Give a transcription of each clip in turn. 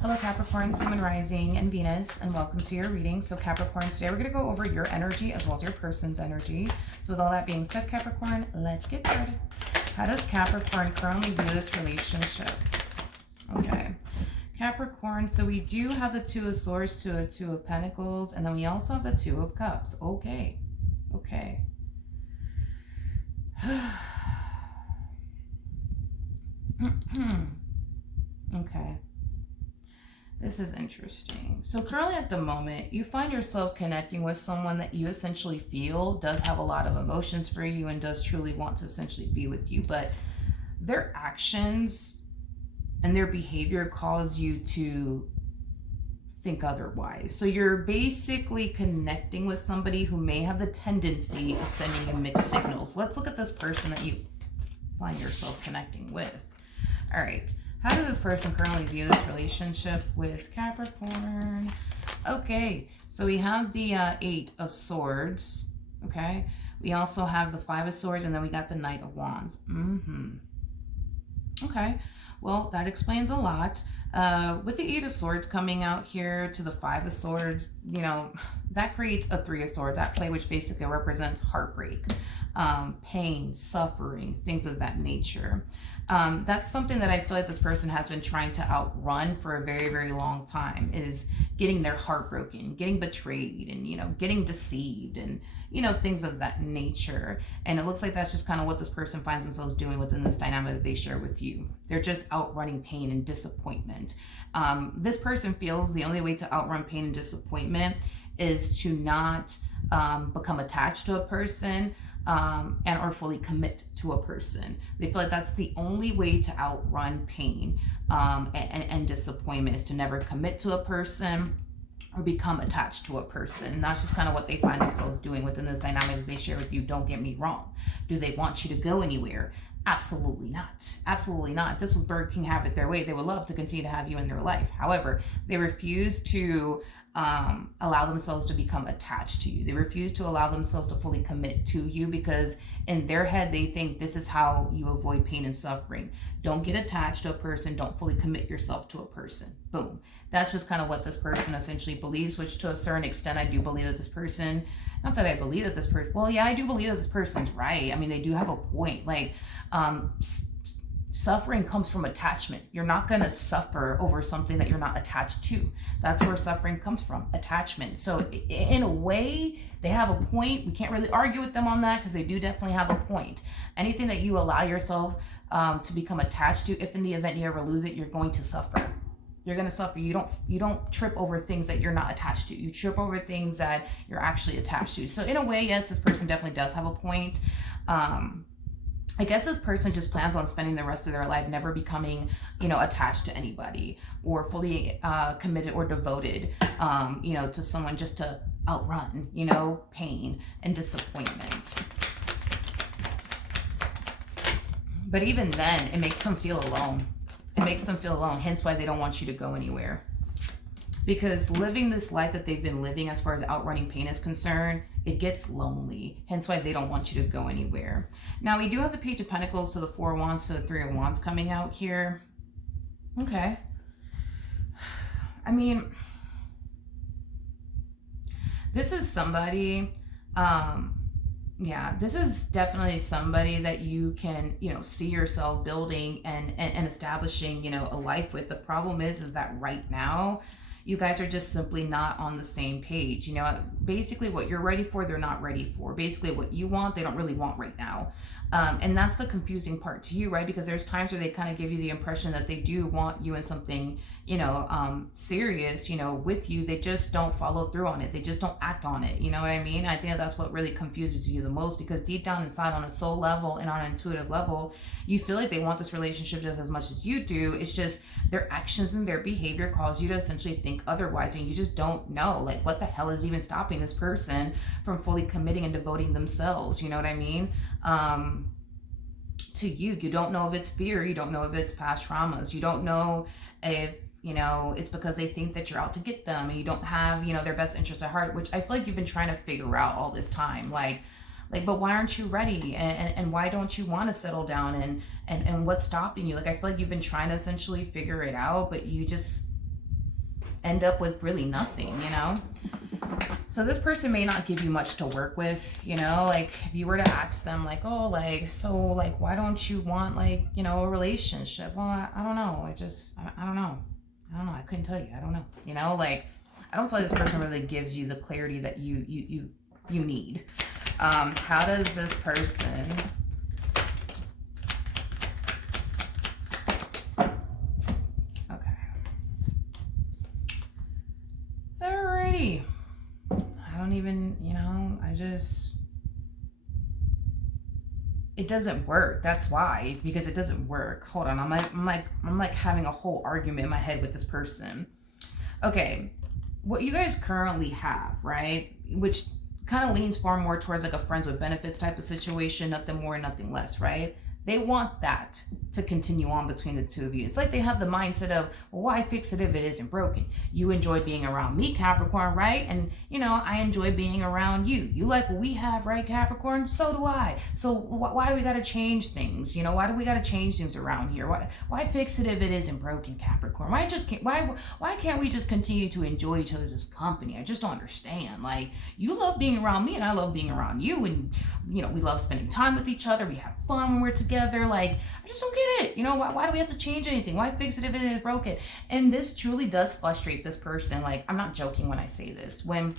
Hello Capricorn, Sun, Moon, Rising, and Venus, and welcome to your reading. So Capricorn, today we're going to go over your energy as well as your person's energy. So with all that being said, Capricorn, let's get started. How does Capricorn currently view this relationship? Okay. Capricorn, so we do have the Two of Swords to a Two of Pentacles, and then we also have the Two of Cups. Okay. Okay. Okay. This is interesting. So currently at the moment, you find yourself connecting with someone that you essentially feel does have a lot of emotions for you and does truly want to essentially be with you. But their actions and their behavior cause you to think otherwise. So you're basically connecting with somebody who may have the tendency of sending you mixed signals. Let's look at this person that you find yourself connecting with. All right. How does this person currently view this relationship with Capricorn? Okay, so we have the Eight of Swords, okay? We also have the Five of Swords, and then we got the Knight of Wands. Okay, well, that explains a lot. With the Eight of Swords coming out here to the Five of Swords, you know, that creates a Three of Swords at play, which basically represents heartbreak, pain, suffering, things of that nature. That's something that I feel like this person has been trying to outrun for a very, very long time, is getting their heart broken, getting betrayed, and, you know, getting deceived, and, you know, things of that nature. And it looks like that's just kind of what this person finds themselves doing within this dynamic that they share with you. They're just outrunning pain and disappointment. This person feels the only way to outrun pain and disappointment is to not become attached to a person, and or fully commit to a person. They feel like that's the only way to outrun pain and disappointment, is to never commit to a person or become attached to a person. And that's just kind of what they find themselves doing within this dynamic that they share with you. Don't get me wrong. Do they want you to go anywhere? Absolutely not. Absolutely not. If this was Burger King have it their way, they would love to continue to have you in their life. However, they refuse to allow themselves to become attached to you. They refuse to allow themselves to fully commit to you, because in their head they think this is how you avoid pain and suffering. Don't get attached to a person. Don't fully commit yourself to a person. Boom. That's just kind of what this person essentially believes, which to a certain extent I do believe that this person, not that I believe that this person, well, yeah, I do believe that this person's right. I mean, they do have a point. Like, suffering comes from attachment. You're not going to suffer over something that you're not attached to. That's where suffering comes from, attachment. So in a way, they have a point. We can't really argue with them on that, because they do definitely have a point. Anything that you allow yourself to become attached to, if in the event you ever lose it, you're going to suffer. You're going to suffer. You don't trip over things that you're not attached to. You trip over things that you're actually attached to. So in a way, yes, this person definitely does have a point. I guess this person just plans on spending the rest of their life never becoming, you know, attached to anybody, or fully committed or devoted, you know, to someone, just to outrun, you know, pain and disappointment. But even then, it makes them feel alone. It makes them feel alone, hence why they don't want you to go anywhere. Because living this life that they've been living, as far as outrunning pain is concerned, it gets lonely. Hence why they don't want you to go anywhere. Now, we do have the Page of Pentacles to the Four of Wands to the Three of Wands coming out here. Okay. I mean, this is somebody, yeah, this is definitely somebody that you can, you know, see yourself building and establishing, you know, a life with. The problem is that right now, you guys are just simply not on the same page. You know, basically what you're ready for, they're not ready for. Basically what you want, they don't really want right now. And that's the confusing part to you, right? Because there's times where they kind of give you the impression that they do want you in something, you know, serious, you know, with you. They just don't follow through on it. They just don't act on it. You know what I mean? I think that's what really confuses you the most, because deep down inside, on a soul level and on an intuitive level, you feel like they want this relationship just as much as you do. It's just their actions and their behavior cause you to essentially think otherwise, and you just don't know, like, what the hell is even stopping this person from fully committing and devoting themselves. You know what I mean? To you don't know if it's fear. You don't know if it's past traumas. You don't know if, you know, it's because they think that you're out to get them, and you don't have, you know, their best interest at heart, which I feel like you've been trying to figure out all this time. Like, but why aren't you ready? And why don't you want to settle down? And what's stopping you? Like, I feel like you've been trying to essentially figure it out, but you just end up with really nothing, you know? So this person may not give you much to work with, you know, like if you were to ask them like, oh, like, so like, why don't you want like, you know, a relationship? Well, I don't know. I don't know. I don't know. I couldn't tell you. I don't know. You know, like, I don't feel like this person really gives you the clarity that you need. How does this person... Okay. Alrighty. I don't even, you know, it doesn't work. That's why, because it doesn't work. Hold on. I'm like having a whole argument in my head with this person. Okay. What you guys currently have, right? Which kind of leans far more towards like a friends with benefits type of situation, nothing more, nothing less, right? They want that to continue on between the two of you. It's like they have the mindset of, well, why fix it if it isn't broken? You enjoy being around me, Capricorn, right? And, you know, I enjoy being around you. You like what we have, right, Capricorn? So do I. So why do we got to change things? You know, why do we got to change things around here? Why fix it if it isn't broken, Capricorn? Why can't we just continue to enjoy each other's company? I just don't understand. Like, you love being around me and I love being around you, and you know, we love spending time with each other. We have fun when we're together. Like, I just don't get it. You know, why do we have to change anything? Why fix it if it is broken? And this truly does frustrate this person. Like, I'm not joking when I say this. When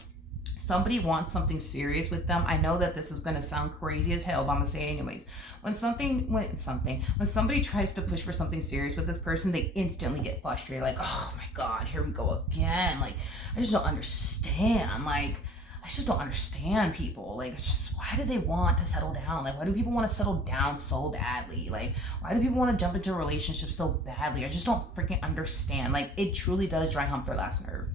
somebody wants something serious with them, I know that this is going to sound crazy as hell, but I'm going to say it anyways. When somebody tries to push for something serious with this person, they instantly get frustrated. Like, oh my God, here we go again. Like, I just don't understand. Like, I just don't understand people. Like, it's just, why do they want to settle down? Like, why do people want to settle down so badly? Like, why do people want to jump into a relationship so badly? I just don't freaking understand. Like, it truly does dry hump their last nerve.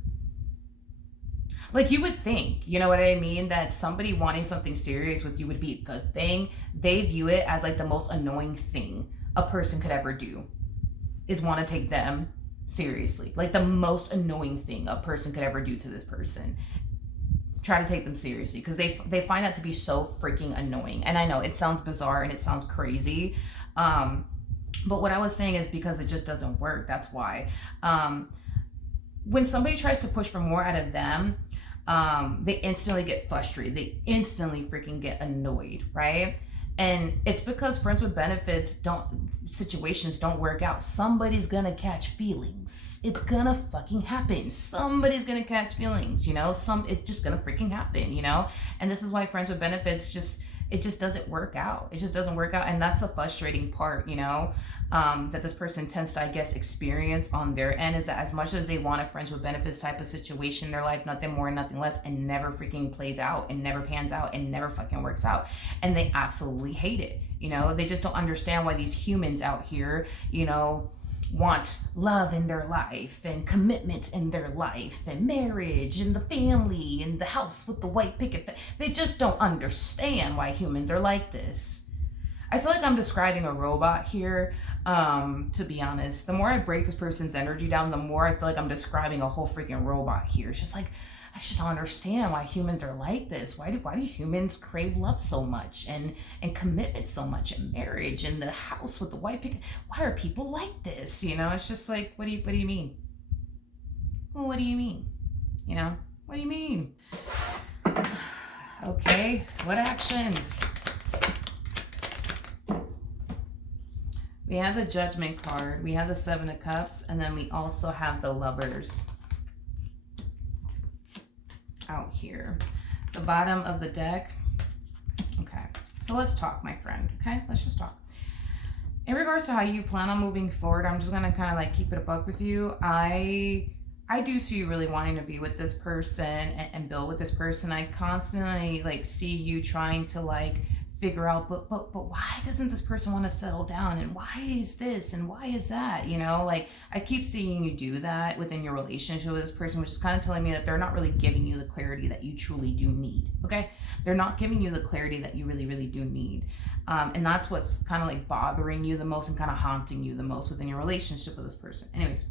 Like, you would think, you know what I mean, that somebody wanting something serious with you would be a good thing. They view it as like the most annoying thing a person could ever do is want to take them seriously. Like, the most annoying thing a person could ever do to this person, try to take them seriously, because they find that to be so freaking annoying. And I know it sounds bizarre and it sounds crazy, but what I was saying is because it just doesn't work. That's why. When somebody tries to push for more out of them, they instantly get frustrated. They instantly freaking get annoyed, right? And it's because friends with benefits situations don't work out. Somebody's gonna catch feelings. It's gonna fucking happen. Somebody's gonna catch feelings, you know? It's just gonna freaking happen, you know? And this is why friends with benefits it just doesn't work out. It just doesn't work out. And that's a frustrating part, you know, that this person tends to, I guess, experience on their end, is that as much as they want a friends with benefits type of situation in their life, nothing more and nothing less, and never freaking plays out and never pans out and never fucking works out. And they absolutely hate it. You know, they just don't understand why these humans out here, you know, want love in their life and commitment in their life and marriage and the family and the house with the white picket fence. They just don't understand why humans are like this. I feel like I'm describing a robot here, to be honest. The more I break this person's energy down, the more I feel like I'm describing a whole freaking robot here. It's just like, I just don't understand why humans are like this. Why do humans crave love so much and commitment so much, and marriage and the house with the white picket? Why are people like this? You know, it's just like, what do you mean? Well, what do you mean? You know, what do you mean? Okay, what actions? We have the Judgment card, we have the Seven of Cups, and then we also have the Lovers out here. The bottom of the deck. Okay, so let's talk, my friend. Okay, let's just talk. In regards to how you plan on moving forward, I'm just gonna kind of like keep it a buck with you. I do see you really wanting to be with this person and build with this person. I constantly like see you trying to like figure out, but why doesn't this person want to settle down, and why is this and why is that, you know? Like, I keep seeing you do that within your relationship with this person, which is kind of telling me that they're not really giving you the clarity that you truly do need. Okay, they're not giving you the clarity that you really do need, and that's what's kind of like bothering you the most and kind of haunting you the most within your relationship with this person. Anyways,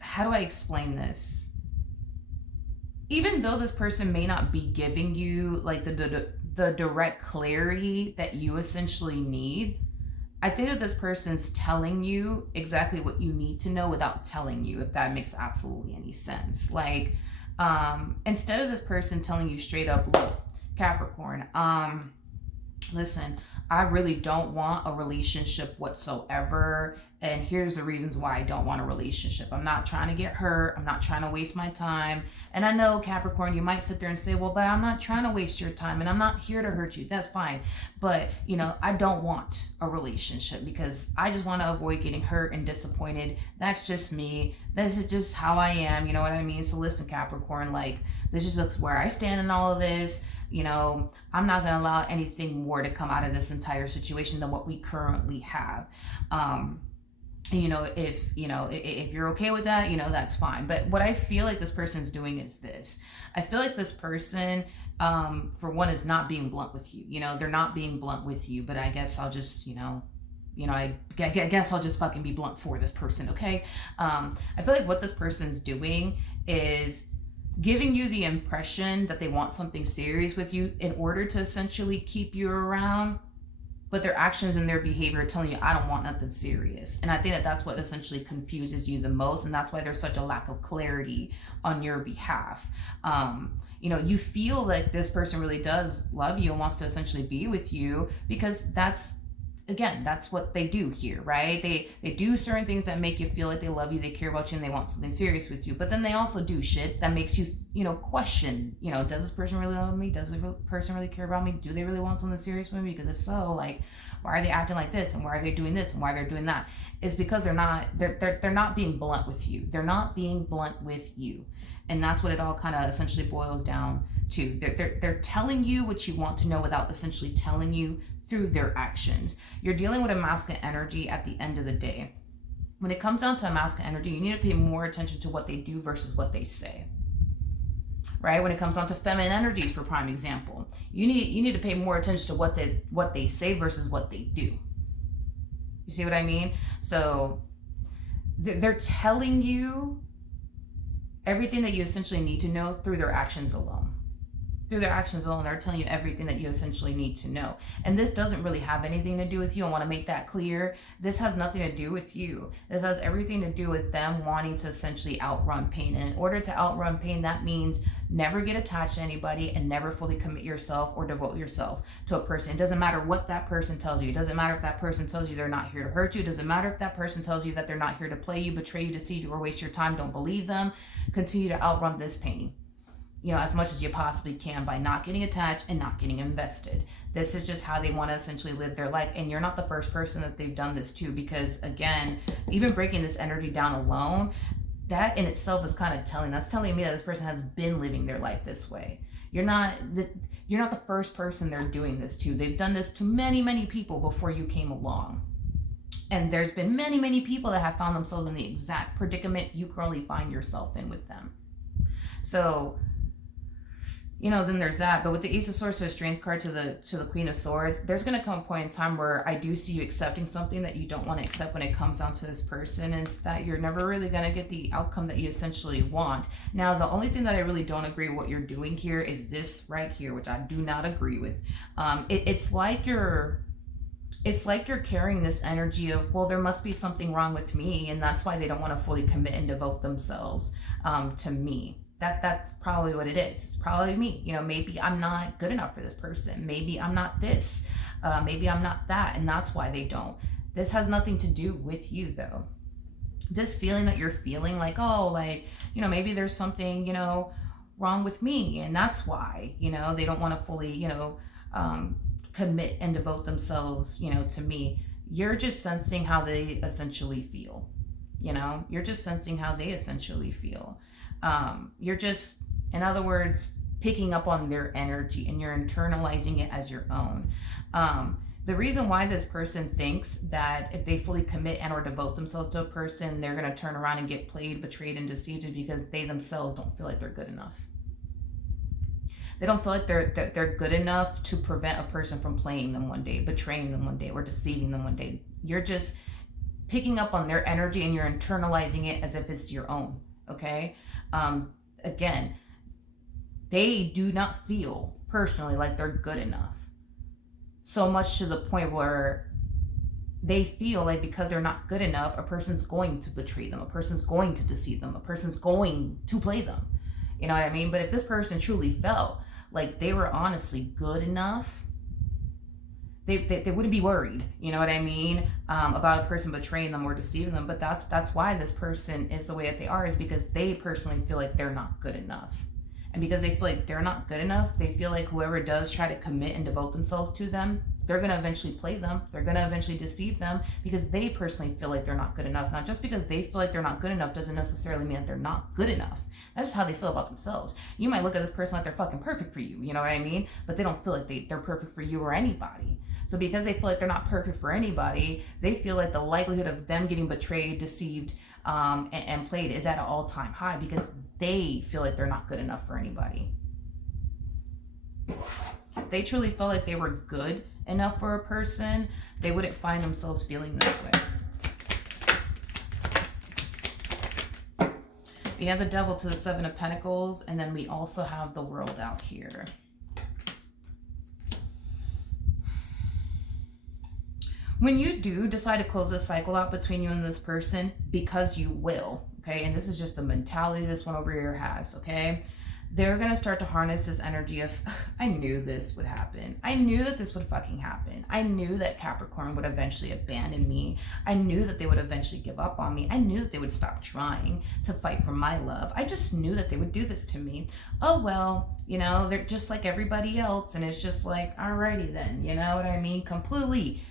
how do I explain this? Even though this person may not be giving you like the the direct clarity that you essentially need, I think that this person's telling you exactly what you need to know without telling you, if that makes absolutely any sense. Like, instead of this person telling you straight up, look, Capricorn, listen, I really don't want a relationship whatsoever. And here's the reasons why I don't want a relationship. I'm not trying to get hurt. I'm not trying to waste my time. And I know, Capricorn, you might sit there and say, well, but I'm not trying to waste your time and I'm not here to hurt you. That's fine. But, I don't want a relationship because I just want to avoid getting hurt and disappointed. That's just me. This is just how I am. You know what I mean? So listen, Capricorn, like, this is just where I stand in all of this. I'm not going to allow anything more to come out of this entire situation than what we currently have. If you're okay with that, that's fine. But what I feel like this person's doing is this. I feel like this person, for one, is not being blunt with you. They're not being blunt with you, but I guess I'll just, I guess I'll just fucking be blunt for this person, okay? I feel like what this person's doing is giving you the impression that they want something serious with you in order to essentially keep you around, but their actions and their behavior are telling you, I don't want nothing serious. And I think that that's what essentially confuses you the most, and that's why there's such a lack of clarity on your behalf. You feel like this person really does love you and wants to essentially be with you because that's what they do here, right? They do certain things that make you feel like they love you, they care about you, and they want something serious with you. But then they also do shit that makes you, question, does this person really love me? Does this person really care about me? Do they really want something serious with me? Because if so, like, why are they acting like this? And why are they doing this? And why they're doing that? It's because they're not being blunt with you. They're not being blunt with you. And that's what it all kind of essentially boils down to. They're telling you what you want to know without essentially telling you through their actions. You're dealing with a masculine energy at the end of the day. When it comes down to a masculine energy, you need to pay more attention to what they do versus what they say. Right? When it comes down to feminine energies, for prime example, you need to pay more attention to what they say versus what they do. You see what I mean? So they're telling you everything that you essentially need to know through their actions alone. Through their actions alone, they're telling you everything that you essentially need to know. And this doesn't really have anything to do with you. I want to make that clear. This has nothing to do with you. This has everything to do with them wanting to essentially outrun pain. And in order to outrun pain, that means never get attached to anybody and never fully commit yourself or devote yourself to a person. It doesn't matter what that person tells you. It doesn't matter if that person tells you they're not here to hurt you. It doesn't matter if that person tells you that they're not here to play you, betray you, deceive you, or waste your time. Don't believe them. Continue to outrun this pain, as much as you possibly can by not getting attached and not getting invested. This is just how they want to essentially live their life. And you're not the first person that they've done this to, because again, even breaking this energy down alone, that in itself is kind of telling me that this person has been living their life this way. You're not the first person they're doing this to. They've done this to many, many people before you came along. And there's been many, many people that have found themselves in the exact predicament you currently find yourself in with them. So, then there's that. But with the Ace of Swords to the Strength card to the Queen of Swords, there's going to come a point in time where I do see you accepting something that you don't want to accept when it comes down to this person. And it's that you're never really going to get the outcome that you essentially want. Now, the only thing that I really don't agree with what you're doing here is this right here, which I do not agree with. It's like you're carrying this energy of, well, there must be something wrong with me, and that's why they don't want to fully commit and devote themselves to me. That's probably what it is. It's probably me. Maybe I'm not good enough for this person. Maybe I'm not this. Maybe I'm not that. And that's why they don't. This has nothing to do with you, though. This feeling that you're feeling like, maybe there's something, wrong with me. And that's why, they don't want to fully, commit and devote themselves, to me. You're just sensing how they essentially feel. You're just sensing how they essentially feel. You're just, in other words, picking up on their energy and you're internalizing it as your own. The reason why this person thinks that if they fully commit and or devote themselves to a person, they're going to turn around and get played, betrayed, and deceived is because they themselves don't feel like they're good enough. They don't feel like they're good enough to prevent a person from playing them one day, betraying them one day, or deceiving them one day. You're just picking up on their energy and you're internalizing it as if it's your own, okay? Again, they do not feel personally like they're good enough. So much to the point where they feel like because they're not good enough, a person's going to betray them, a person's going to deceive them, a person's going to play them. You know what I mean? But if this person truly felt like they were honestly good enough, they wouldn't be worried, you know what I mean, about a person betraying them or deceiving them. But that's why this person is the way that they are, is because they personally feel like they're not good enough. And because they feel like they're not good enough, they feel like whoever does try to commit and devote themselves to them, they're going to eventually play them. They're going to eventually deceive them because they personally feel like they're not good enough. Now, just because they feel like they're not good enough doesn't necessarily mean that they're not good enough. That's just how they feel about themselves. You might look at this person like they're fucking perfect for you, you know what I mean? But they don't feel like they're perfect for you or anybody. So because they feel like they're not perfect for anybody, they feel like the likelihood of them getting betrayed, deceived, and played is at an all-time high because they feel like they're not good enough for anybody. If they truly felt like they were good enough for a person, they wouldn't find themselves feeling this way. We have the Devil to the Seven of Pentacles, and then we also have the World out here. When you do decide to close this cycle out between you and this person, because you will, okay, and this is just the mentality this one over here has, okay, they're going to start to harness this energy of, I knew this would happen. I knew that this would fucking happen. I knew that Capricorn would eventually abandon me. I knew that they would eventually give up on me. I knew that they would stop trying to fight for my love. I just knew that they would do this to me. Oh, well, you know, they're just like everybody else. And it's just like, alrighty then, you know what I mean? Completely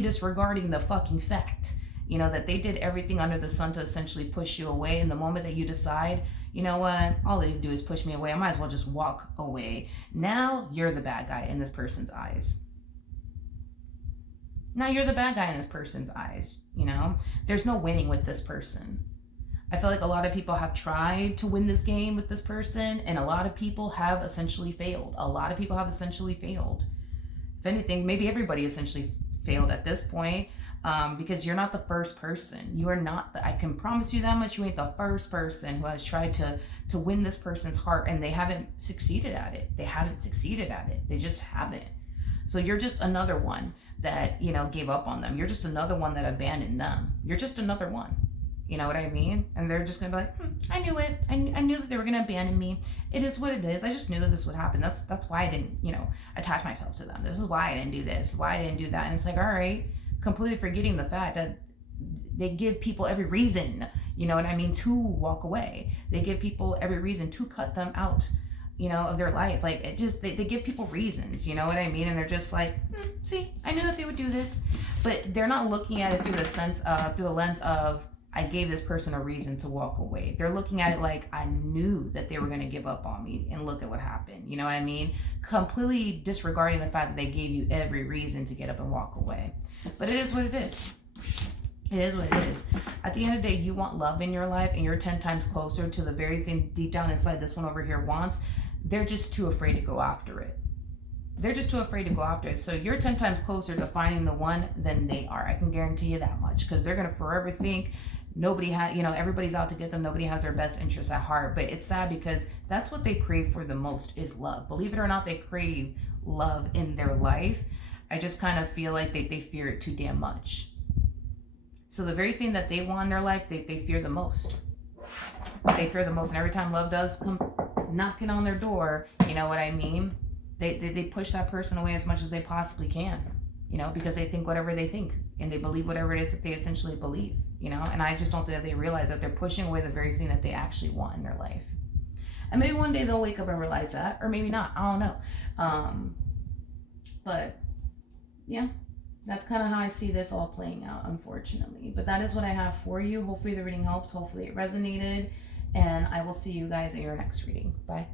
disregarding the fucking fact, you know, that they did everything under the sun to essentially push you away. And the moment that you decide, you know what, all they do is push me away, I might as well just walk away. Now you're the bad guy in this person's eyes. Now you're the bad guy in this person's eyes, you know? There's no winning with this person. I feel like a lot of people have tried to win this game with this person, and a lot of people have essentially failed. If anything, maybe everybody essentially failed at this point, because you're not the first person. You are not I can promise you that much. You ain't the first person who has tried to win this person's heart, and they haven't succeeded at it. They just haven't. So you're just another one that, you know, gave up on them. You're just another one that abandoned them. You're just another one. You know what I mean? And they're just gonna be like, I knew it. I knew that they were gonna abandon me. It is what it is. I just knew that this would happen. That's why I didn't, you know, attach myself to them. This is why I didn't do this. Why I didn't do that. And it's like, all right, completely forgetting the fact that they give people every reason, you know what I mean, to walk away. They give people every reason to cut them out, you know, of their life. Like, it just, they give people reasons, you know what I mean? And they're just like, see, I knew that they would do this. But they're not looking at it through the lens of, I gave this person a reason to walk away. They're looking at it like, I knew that they were going to give up on me, and look at what happened. You know what I mean? Completely disregarding the fact that they gave you every reason to get up and walk away. But it is what it is. It is what it is. At the end of the day, you want love in your life, and you're 10 times closer to the very thing deep down inside this one over here wants. They're just too afraid to go after it. So you're 10 times closer to finding the one than they are. I can guarantee you that much, because they're going to forever think nobody has, you know, everybody's out to get them. Nobody has their best interests at heart. But it's sad, because that's what they crave for the most is love. Believe it or not, they crave love in their life. I just kind of feel like they fear it too damn much. So the very thing that they want in their life, they fear the most. And every time love does come knocking on their door, you know what I mean? They push that person away as much as they possibly can, you know, because they think whatever they think, and they believe whatever it is that they essentially believe, you know. And I just don't think that they realize that they're pushing away the very thing that they actually want in their life. And maybe one day they'll wake up and realize that, or maybe not. I don't know. But yeah, that's kind of how I see this all playing out, unfortunately. But that is what I have for you. Hopefully the reading helped. Hopefully it resonated. And I will see you guys at your next reading. Bye.